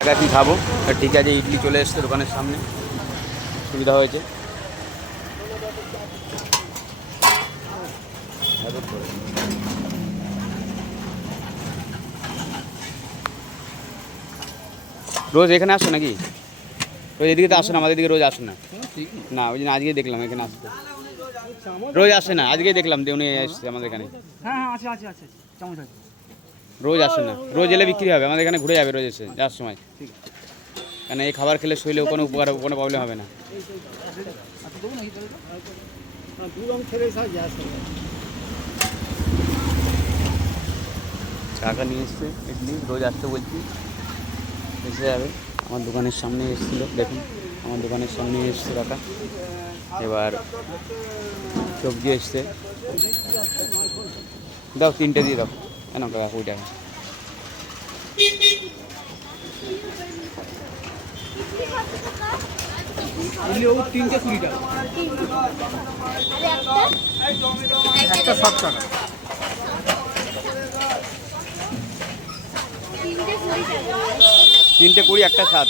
টাকা কি খাবো? ঠিক আছে, ইডলি চলে এসছে দোকানের সামনে, সুবিধা হয়েছে। রোজ এখানে আসো নাকি? রোজ এদিকে তো আসো না, আমাদের দিকে রোজ আসো না। না, ওই জন্য আজকে দেখলাম এখানে আসতে। রোজ আসে না, আজকে দেখলাম যে উনি এসছে আমাদের এখানে। রোজ আসে না, রোজ এলে বিক্রি হবে, আমাদের এখানে ঘুরে যাবে রোজ এসে যাওয়ার সময়। কারণ এই খাবার খেলে শরীরে কোনো উপকার, কোনো প্রবলেম হবে না। টাকা নিয়ে এসছে ইডলি, রোজ আসতে বলছি, এসে যাবে। আমার দোকানের সামনে এসেছিলো, দেখুন আমার দোকানের সামনে এসছে টাকা। এবার সবজি এসছে, দাও 3টে দিয়ে দাও, কেন টাকা 20 টাকা। তিনটে 20, একটা 7।